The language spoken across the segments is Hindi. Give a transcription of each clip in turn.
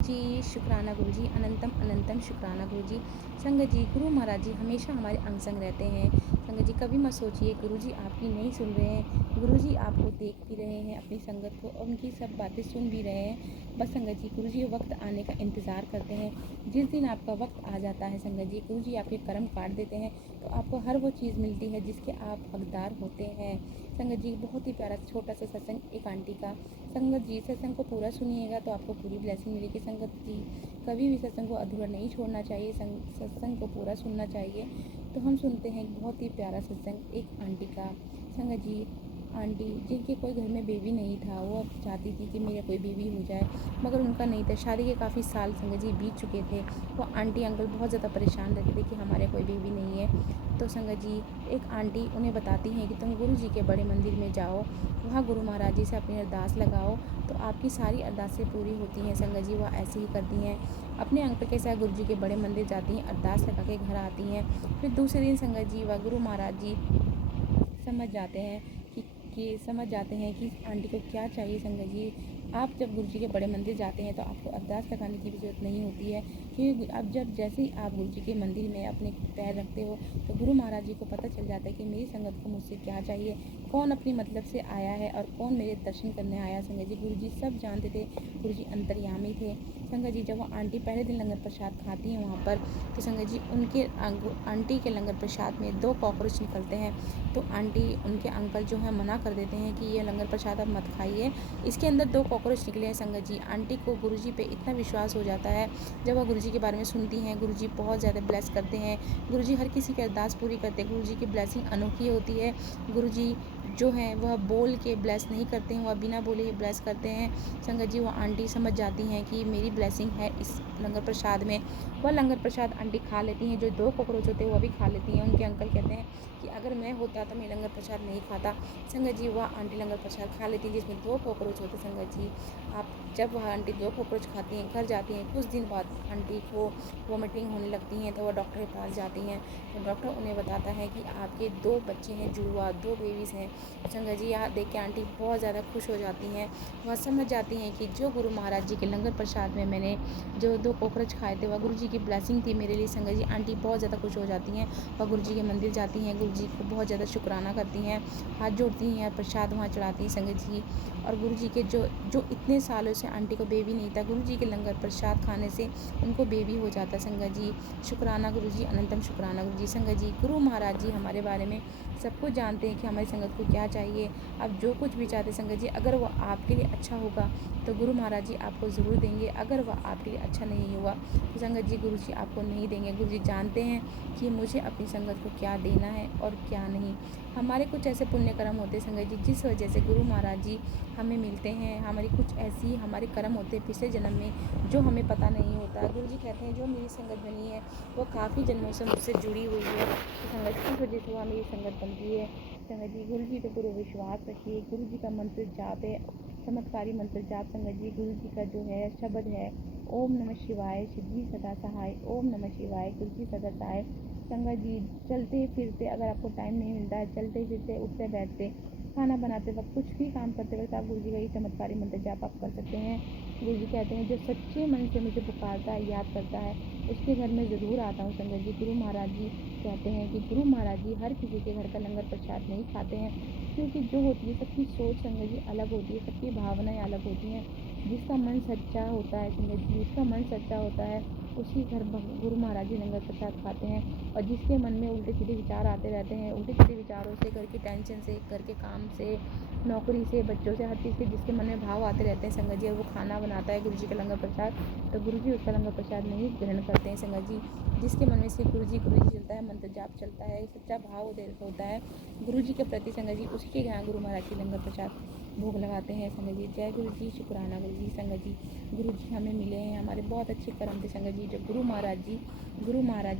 जी, शुक्राना गुरुजी, अनंतम अनंतम शुक्राना गुरुजी। संगत जी, गुरु महाराज जी हमेशा हमारे अंग संग रहते हैं। संगत जी, कभी मत सोचिए गुरुजी आपकी नहीं सुन रहे हैं। गुरुजी आपको देख भी रहे हैं, अपनी संगत को, और उनकी सब बातें सुन भी रहे हैं। बस संगत जी, गुरुजी वक्त आने का इंतज़ार करते हैं। जिस दिन आपका वक्त आ जाता है संगत जी, गुरुजी आपके कर्म काट देते हैं, तो आपको हर वो चीज़ मिलती है जिसके आप हकदार होते हैं। संगत जी, बहुत ही प्यारा छोटा सा सत्संग एक आंटी का। संगत जी, सत्संग को पूरा सुनिएगा तो आपको पूरी ब्लेसिंग मिलेगी। संगत जी, कभी भी सत्संग को अधूरा नहीं छोड़ना चाहिए, सत्संग को पूरा सुनना चाहिए। तो हम सुनते हैं एक बहुत ही प्यारा सत्संग एक आंटी का। संगत जी, आंटी जिनके कोई घर में बेबी नहीं था, वो अब चाहती थी कि मेरा कोई बेबी हो जाए, मगर उनका नहीं था। शादी के काफ़ी साल संगत जी बीत चुके थे। वो आंटी अंकल बहुत ज़्यादा परेशान रहते थे कि हमारे कोई बेबी नहीं है। तो संगत जी, एक आंटी उन्हें बताती हैं कि तुम गुरु जी के बड़े मंदिर में जाओ, वहाँ गुरु महाराज जी से अपनी अरदास लगाओ, तो आपकी सारी अरदासें पूरी होती हैं। संगत जी, वह ऐसे ही करती हैं, अपने अंकल के साथ गुरु जी के बड़े मंदिर जाती हैं, अरदास लगा के घर आती हैं। फिर दूसरे दिन संगत जी व गुरु महाराज जी समझ जाते हैं कि आंटी को क्या चाहिए। संगत जी, आप जब गुरु जी के बड़े मंदिर जाते हैं तो आपको अरदास लगाने की भी ज़रूरत नहीं होती है, क्योंकि अब जैसे ही आप गुरु जी के मंदिर में अपने पैर रखते हो तो गुरु महाराज जी को पता चल जाता है कि मेरी संगत को मुझसे क्या चाहिए, कौन अपनी मतलब से आया है और कौन मेरे दर्शन करने आया। संगत जी, गुरु जी सब जानते थे, गुरु जी अंतर्यामी थे। संगत जी, जब वो आंटी पहले दिन लंगर प्रसाद खाती हैं वहाँ पर, तो संगत जी उनके आंटी के लंगर प्रसाद में 2 कॉकरोच निकलते हैं। तो आंटी उनके अंकल जो है मना कर देते हैं कि ये लंगर प्रसाद आप मत खाइए, इसके अंदर 2 कॉकरोच निकले हैं। संगत जी, आंटी को गुरुजी पे इतना विश्वास हो जाता है, जब वह गुरुजी के बारे में सुनती हैं, गुरुजी बहुत ज़्यादा ब्लेस करते हैं। गुरुजी हर किसी की अरदास पूरी करते हैं। गुरुजी की ब्लेसिंग अनोखी होती है। गुरुजी जो है वह बोल के ब्लेस नहीं करते हैं, वह बिना बोले ही ब्लेस करते हैं। संगत जी, वह आंटी समझ जाती हैं कि मेरी ब्लेसिंग है इस लंगर प्रसाद में। वह लंगर प्रसाद आंटी खा लेती हैं, जो 2 कॉकरोच होते हैं वह भी खा लेती हैं। उनके अंकल कहते हैं कि अगर मैं होता तो मैं लंगर प्रसाद नहीं खाता। संगत जी, वह आंटी लंगर प्रसाद खा लेती है जिसमें 2 कॉकरोच होते। संगत जी, आप जब वह आंटी 2 कॉकरोच खाती हैं, घर जाती हैं, कुछ दिन बाद आंटी को वॉमिटिंग होने लगती हैं, तो वह डॉक्टर के पास जाती हैं। तो डॉक्टर उन्हें बताता है कि आपके 2 बच्चे हैं, जुड़वा 2 बेबीज़ हैं। संगत जी, यह देख के आंटी बहुत ज़्यादा खुश हो जाती हैं। वह समझ जाती हैं कि जो गुरु महाराज जी के लंगर प्रसाद में मैंने जो 2 कॉकरोच खाए थे, वह गुरु जी की ब्लेसिंग थी मेरे लिए। संगत जी, आंटी बहुत ज़्यादा खुश हो जाती हैं। वह गुरु जी के मंदिर जाती हैं, गुरु जी को बहुत ज़्यादा शुक्राना करती हैं, हाथ जोड़ती हैं, प्रसाद वहाँ चढ़ाती हैं। संगत जी, और गुरु जी के जो जो इतने सालों से आंटी को बेबी नहीं था, गुरु जी के लंगर प्रसाद खाने से उनको बेबी हो जाता। संगत जी, शुक्राना गुरु जी, अनंतम शुक्राना गुरु जी। संगत जी, गुरु महाराज जी हमारे बारे में सब कुछ जानते हैं कि हमारी संगत को क्या चाहिए। आप जो कुछ भी चाहते संगत जी, अगर वह आपके लिए अच्छा होगा तो गुरु महाराज जी आपको ज़रूर देंगे। अगर वह आपके लिए अच्छा नहीं हुआ तो संगत जी, गुरु जी आपको नहीं देंगे। गुरु जी जानते हैं कि मुझे अपनी संगत को क्या देना है और क्या नहीं। हमारे कुछ ऐसे पुण्य कर्म होते हैं संगत जी, जिस वजह से गुरु महाराज जी हमें मिलते हैं। हमारी कुछ ऐसी हमारे कर्म होते हैं पिछले जन्म में जो हमें पता नहीं होता। गुरु जी कहते हैं जो मेरी संगत बनी है वो काफ़ी जन्मों से मुझसे जुड़ी हुई है, तो संगत किस वजह से वह मेरी संगत बनती है। संगत जी, गुरु जी पे पूरा विश्वास रखिए। गुरु जी का मंत्र जाप है, चमत्कारी मंत्र जाप। संगत जी, गुरु जी का जो है शब्द है, ओम नमः शिवाय, शिव जी सदा सहाय। ओम नमः शिवाय, गुरु जी सदा सहाय। संगत जी, चलते फिरते अगर आपको टाइम नहीं मिलता है, चलते फिरते उठते बैठते खाना बनाते वक्त कुछ भी काम करते वक्त आप गुरु जी का ये चमत्कारी मंत्र जाप आप कर सकते हैं। गुरु जी कहते हैं जो सच्चे मन से मुझे पुकारता है, याद करता है, उसके घर में ज़रूर आता हूँ। संगत जी, गुरु महाराज जी कहते हैं कि गुरु महाराज जी हर किसी के घर का लंगर प्रसाद नहीं खाते हैं, क्योंकि जो होती है सबकी सोच संगत जी अलग होती है, सबकी भावनाएं अलग होती हैं। जिसका मन सच्चा होता है संगत जी, जिसका मन सच्चा होता है उसी घर गुरु महाराज जी लंगर प्रसाद खाते हैं। और जिसके मन में उल्टे सीधे विचार आते रहते हैं, उल्टे सीधे विचारों से, घर की टेंशन से, घर के काम से, नौकरी से, बच्चों से, हर चीज़ के जिसके मन में भाव आते रहते हैं संगत जी, और वो खाना बनाता है गुरु जी का लंगर प्रसाद, तो गुरु जी उसका लंगर प्रसाद नहीं ग्रहण करते हैं। संगत जी, जिसके मन में से गुरु जी चलता है, मंत्र जाप चलता है, सच्चा भाव होता है गुरु जी के प्रति संगत जी, उसी के यहाँ गुरु महाराज जी लंगर प्रसाद भोग लगाते हैं। संगत जी, जय गुरु जी, शुक्राना गुरु जी। संगत जी, गुरु जी हमें मिले हैं, हमारे बहुत अच्छे कर्म थे संगत जी, जो गुरु महाराज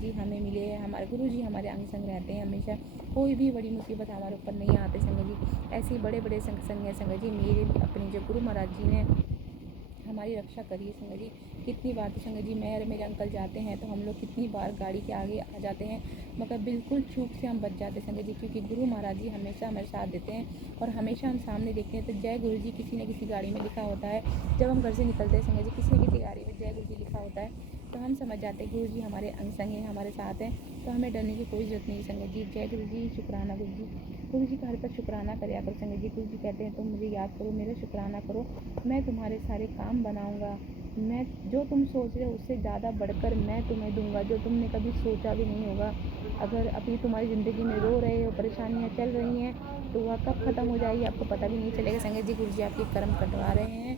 जी हमें मिले हैं। हमारे गुरु जी हमारे अंग संग रहते हैं हमेशा, कोई भी बड़ी मुसीबत हमारे ऊपर नहीं आते संगत जी। ऐसे ही बड़े बड़े संग है संगत जी, मेरे अपने जो गुरु महाराज जी ने हमारी रक्षा करिए संगत जी। कितनी बार तो संगत जी मैं और मेरे अंकल जाते हैं तो हम लोग कितनी बार गाड़ी के आगे आ जाते हैं, मगर बिल्कुल चूक से हम बच जाते हैं संगत जी, क्योंकि गुरु महाराज जी हमेशा हमारे साथ देते हैं और हमेशा हम सामने देखते हैं तो जय गुरु जी किसी न किसी गाड़ी में लिखा होता है। जब हम घर से निकलते हैं संगत जी किसी न किसी गाड़ी में जय गुरु जी लिखा होता है, तो हम समझ जाते हैं गुरु जी हमारे अंग संग हैं, हमारे साथ हैं, तो हमें डरने की कोई ज़रूरत नहीं संगत जी। जय गुरु जी, शुक्राना गुरु जी। गुरु जी का हर पर शुक्राना करा करो संगत जी। गुरु जी कहते हैं तुम मुझे याद करो, मेरा शुक्राना करो, मैं तुम्हारे सारे काम बनाऊंगा। मैं जो तुम सोच रहे हो उससे ज़्यादा बढ़कर मैं तुम्हें दूंगा, जो तुमने कभी सोचा भी नहीं होगा। अगर अभी तुम्हारी ज़िंदगी में रो रहे हो, परेशानियाँ चल रही हैं, तो वह कब ख़त्म हो जाएगी आपको पता भी नहीं चलेगा संगत जी। गुरु जी आपके कर्म कटवा रहे हैं।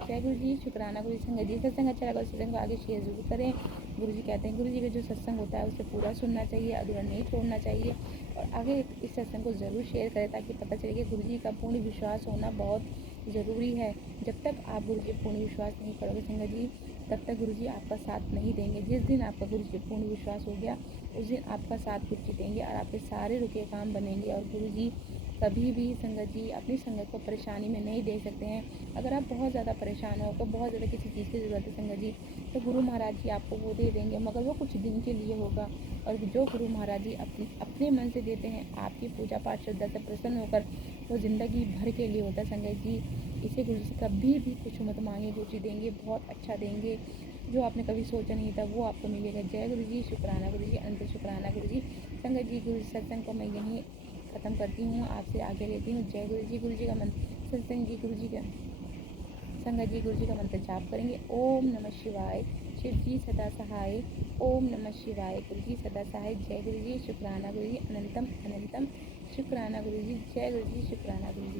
जय गुरु जी, शुक्राना गुरु जी। संगत जी सत्संग अच्छा लगा, सत्संग को आगे शेयर जरूर करें। गुरु जी कहते हैं गुरु जी का जो सत्संग होता है उसे पूरा सुनना चाहिए, अधूरा नहीं छोड़ना चाहिए, और आगे इस सत्संग को ज़रूर शेयर करें ताकि पता चले कि गुरु जी का पूर्ण विश्वास होना बहुत ज़रूरी है। जब तक आप गुरु जी पूर्ण विश्वास नहीं करोगे संगत जी, तब तक गुरु जी आपका साथ नहीं देंगे। जिस दिन आपका गुरु जी पूर्ण विश्वास हो गया, उस दिन आपका साथ गुरु जी देंगे और आपके सारे रुके काम बनेंगे। और गुरु जी कभी भी संगत जी अपनी संगत को परेशानी में नहीं दे सकते हैं। अगर आप बहुत ज़्यादा परेशान हो, तो बहुत ज़्यादा किसी चीज़ की ज़रूरत है संगत जी, तो गुरु महाराज जी आपको वो दे देंगे, मगर वो कुछ दिन के लिए होगा। और जो गुरु महाराज जी अपने मन से देते हैं, आपकी पूजा पाठ श्रद्धा से प्रसन्न होकर, वो ज़िंदगी भर के लिए होता है संगत जी। इसे गुरु जी कभी भी कुछ मत मांगे, गुरु जी देंगे, बहुत अच्छा देंगे। जो आपने कभी सोचा नहीं था वो आपको मिलेगा। जय गुरु जी, शुक्राना गुरु जी, अनंत शुक्राना गुरु जी। संगत जी गुरु सत्संग को मैं यहीं ख़त्म करती हूँ, आपसे आगे लेती हूँ। जय गुरु जी। गुरु जी का मंत्र सत्संग जी गुरु जी का संगत जी गुरु जी का मंत्र जाप करेंगे। ओम नमः शिवाय, शिव जी सदा सहाय। ओम नमः शिवाय, गुरु जी सदा सहाय। जय गुरु जी, शुक्राना गुरु जी, अनंतम अनंतम शुक्राना गुरु जी। जय गुरु जी, शुक्राना गुरु जी।